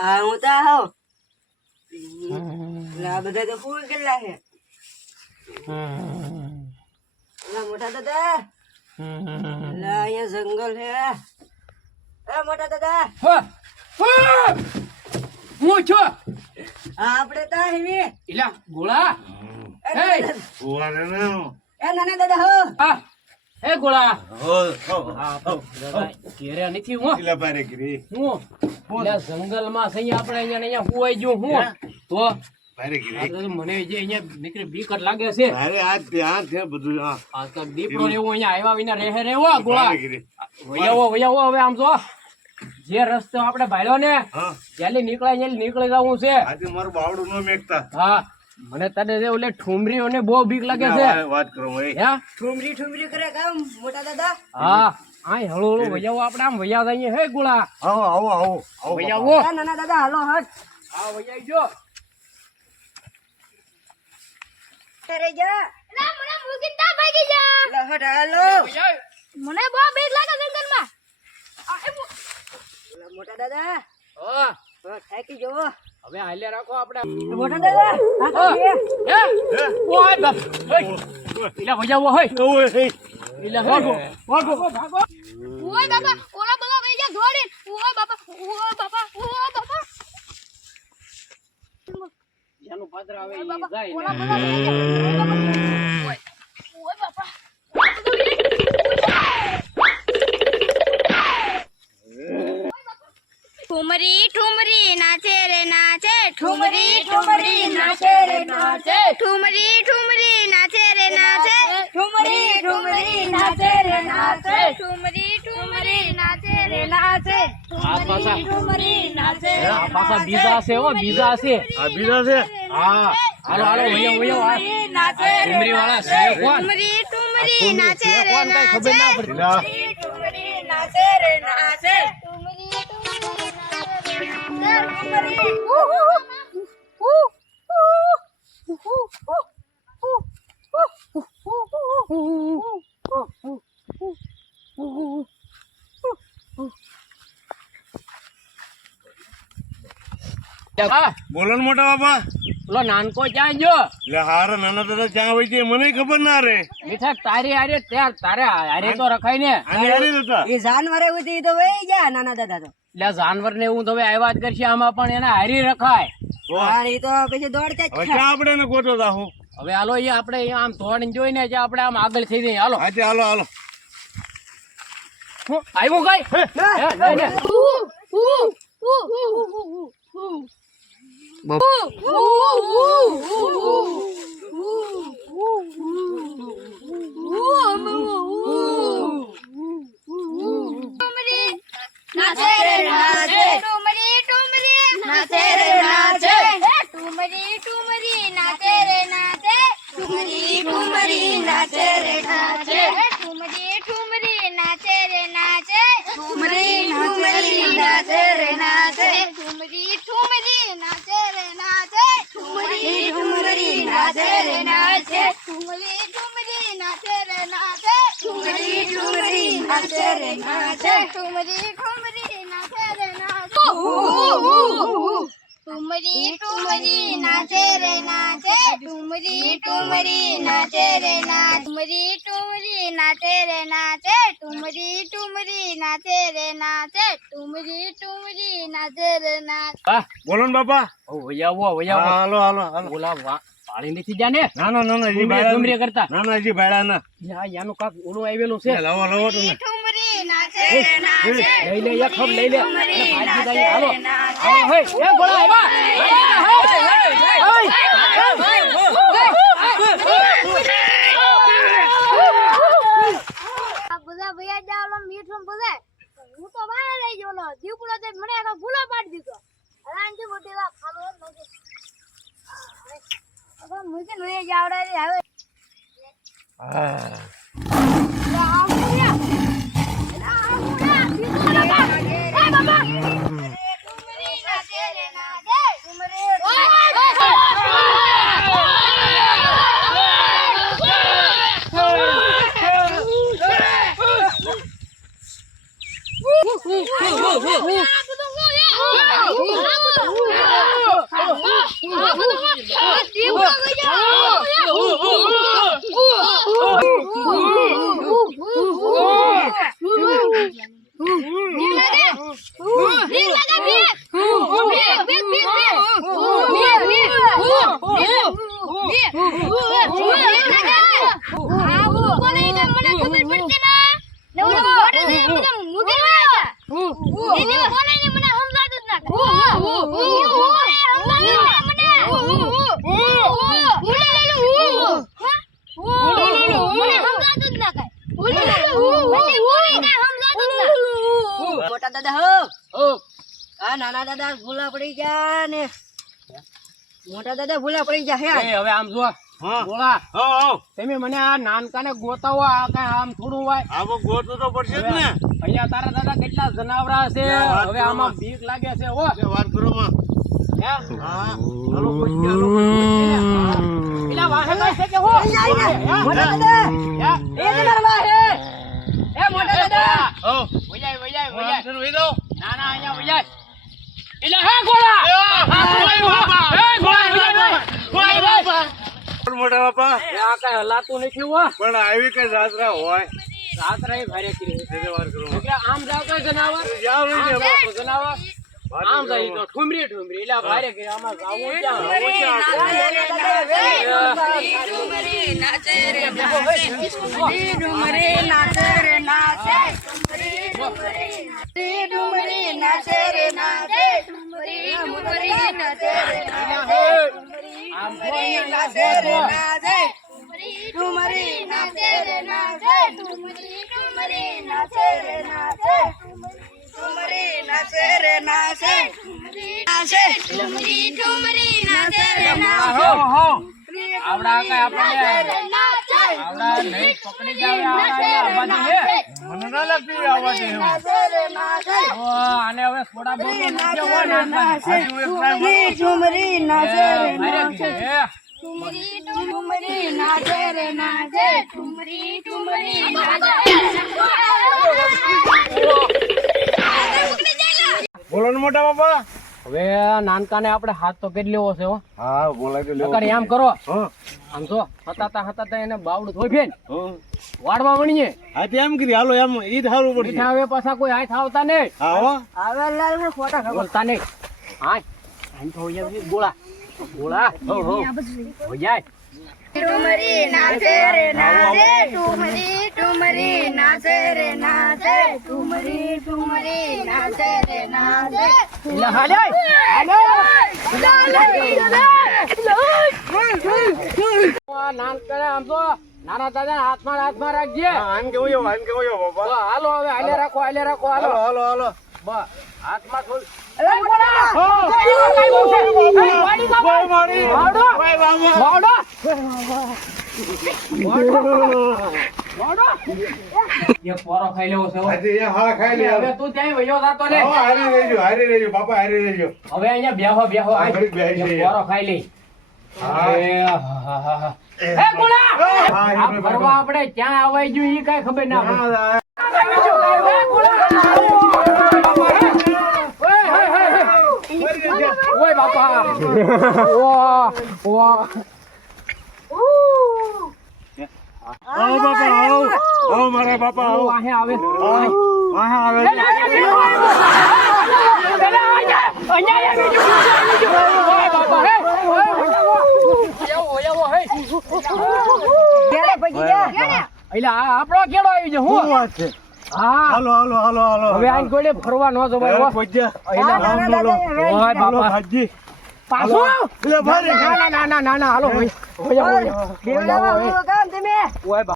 આ હું તો આવો આ બધા તો ફૂલ કેટલા છે. એટલે મોટા દાદા. એટલે અહીંયા જંગલ છે. એ મોટા દાદા. હા. હા. હું છો. આપણે તો હેવી. એલા ગોળા. એ હે. એ નાના દાદા હો. આ એ ગોળા? ઘેરે નથી હું હું. જંગલમાં થઈ આપડે અહીંયા અહીંયા હુવાઈ ગયું હું તો જે રસ્તો આપણે ભાઈ ને જેલી નીકળે જેલી નીકળી જવું છે. મારું બાવડું ન મેકતા. હા. મને તને જે ઓલે ઠુમરીઓને બહુ બીક લાગે છે. વાત કરો ભાઈ હા? ઠુમરી ઠુમરી કરે કામ મોટા દાદા. હા આય હળુ હળુ વયાવો આપણે આમ વયા જઈએ હે ગોળા? આવો આવો આવો આવો વયાવો. નાના દાદા હાલો હટ હા વયાઈ જો. અરે જો? ના મને મૂકીને તા ભાગી જા. એટલે હટ હાલો. મને બહુ બીક લાગે જંગલમાં મોટા દાદા. ઓ થાકી જવો. હવે હાલે રાખો આપણે. મોટા દાદા ઓય બાપ ઇલા ભજાવો હોય. ઓય ઇલા ભાગો ભાગો. ઓય બાપા. ઓલા બધા ભાઈ જા દોડે ઓય બાપા. ઓય બાપા. ઓય બાપા. એનું પાત્ર આવે જાય ઓલા બધા ठुमरी नाचे रे नाचे ठुमरी ठुमरी नाचे रे नाचे ठुमरी ठुमरी नाचे रे नाचे ठुमरी ठुमरी नाचे रे नाचे ठुमरी ठुमरी नाचे रे नाचे બીજા છે હો બીજા છે આ બીજા છે હા હાલો હાલો ઓયો ઓયો આ નાચે વાળા છે કોણ ઠુમરી ઠુમરી નાચે રે નાચે ખબર ના પડતી ઠુમરી નાચે રે નાચે ઠુમરી ઠુમરી નાચે રે નાચે ઠુમરી બોલો ને મોટા બાપા. ઓલો નાનકો ક્યાં જો એટલે હારા નાના દાદા ક્યાં હોય છે મને ખબર ના રે મીઠા તારી હારે ત્યાં તારે હારે તો રખાય ને. એ જાનવરે ઉધી તો વહી ગયા નાના દાદા તો. એટલે જાનવર ને હું તો હવે આવ્યા જ કરશે આમાં પણ એને હારી રખાય. એ તો પછી દોડતા હવે ક્યાં આપણે એને ગોટો દાહો હવે હાલો એ આપણે આમ તોડીને જોઈને જે આપણે આમ આગળ થઈ જઈએ. હાલો. આજે હાલો હાલો. હું આવ્યું કઈ. નાચે રે નાચે ઠુમરી ઠુમરી નાચે રે નાચે ઠુમરી ઠુમરી નાચે રે નાચે ઠુમરી ઠુમરી નાચે રે નાચે ઠુમરી ઠુમરી નાચે રે નાચે ઠુમરી ઠુમરી નાચે રે નાચે ઠુમરી ઠુમરી નાચે રે નાચે ઠુમરી ઠુમરી નાચે રે નાચે ઠુમરી ઠુમરી નાચે રે નાચે ઠુમરી ઠુમરી નાચે રે નાચે ઠુમરી ઠુમરી નાચે રે નાચે ઠુમરી ઠુમરી નાચે રે નાચે ઠુમરી ઠુમરી નાચે રે નાચ ઠુમરી ઠુમરી નાચે રે નાચે ઠુમરી ઠુમરી નાચે રે નાચે ઠુમરી ઠુમરી નાચે રે નાચ બોલો ને બાપા હાલો હાલો હાલો. ઓલા વા- પાણી નથી જા ને ના ના ના એ બાળા ડુમરી કરતા ના ના એ બાળા ના યા યાનો કાક ઓળો આવેલો છે લાવો લાવો તમે લઈ લે એક ખમ લઈ લે અને ભાજી દઈ આવો હે ગોળા આવ્યા 我。મને સમજાતું જ ના દાદા ભૂલા પડી ગયા ને. મોટા દાદા ભૂલા પડી ગયા હે. હવે આમ જો હા. ગોળા હો હો. તમે મને આ નાનકાને ગોતાવો આ કાંઈ આમ થોડું હોય. આવો ગોતો તો પડશે જ ને. અહીંયા તારા દાદા કેટલા જનાવરા છે. વાત હવે કરો આમાં બીક લાગે છે હો. વાત કરો માં ના. ના. અહીંયા મોટા બાપા એ આ કાંઈ હલાતું નથી હો પણ આવી કઈ જાત્રા હોય રાત્રે ભારે કરી તે વાત કરો માં. એટલે આમ જાવ તો જનાવર જાઓ ને આમ તે જાવ તો જનાવર આમ જાય તો ઠુમરી ઠુમરી એટલે ભારે કરી આમાં જાવું ક્યાં ડુમરી નાચે રે નાચે ડુમરી ડુમરી ડુમરી નાચે રે નાચે ડુમરી ડુમરી નાચે રે નાચે આમ ડુમરી નાચે રે નાચે ડુમરી નાચે રે નાચે ડુમરી ડુમરી નાચે રે નાચે ડુમરી નાચે રે નાચે નાચે ડુમરી ડુમરી નાચે રે નાચે હો હો આવડા કાંઈ આપણને નાચે આવડા નહીં પકડી જાવે આ મને ના લાગતી આવા ઓ, આને હવે થોડા બહુ તો હોય ને time ઝુમરી હે. ડુમરી ડુમરી નાચે રે નાચે ડુમરી ડુમરી નાચે બોલો મોટા બાપા હવે નાનકાને આપણે હાથ તો કેટલી લેવો છે હો. હા બોલાય તો લેવો એમ કરો. હા. આમ જો હતાતા હતાતા એને બાવડું ધોઈ ફેન વાડવા વણીએ. હા તે એમ કરી હાલો એમ ઈ ધારું પડશે. મીઠા હવે પાછા કોઈ હાથ આવતા નહીં. હા હો. આવે લાલ ને ખોટા ખબર. નહીં. હાય. આમ તો હોય છે ગોળા. ગોળા. હો હો. હો જાય. ડુમરી નાથે રે નાચે ડુમરી ડુમરી નાચે રે નાચે ડુમરી ડુમરી નાચે રે નાચે એટલે હાલે આ નાનકાને આમ તો નાના દાદા હાથમાં હાથમાં રાખજે. આમ કેવું એવું, આમ કેવું એવું, તો હાલો હવે હાલે રાખો હાલે રાખો હાલો. હાલો હાલો હાલો. હાથમાં થોડું મારી. એ પોરો ખાઈ લેવો છે હો. એ હા ખાઈ લે હવે તું ત્યાં વયો જાતો ને હા હારી રહેજો હારી રહેજો બાપા હારી રહેજો હવે અહીંયા બેહો બેહો હા, ઘડીક બેસી એ પોરો ખાઈ લે હા. એ, હા, હા, હા, હા. એ ગોળા! હા, આ એ ફરવા આપણે ક્યાં આવાઈ ગયું ઈ કઈ ખબર ના ઓય બાપા વાહ વાહ આવો બાપા આવો આવો મારા બાપા આવો વાહે આવે આવો. આવે આપણો કેળો આવી છે શું હું વાત છે હાલો હાલો હાલો હાલો હવે આઈ ગોળે ફરવા ન જવાય પાછું ના ના ના ના હાલો ઓય ઓય ઓય દેવડાવા હું કામ તમે ઓય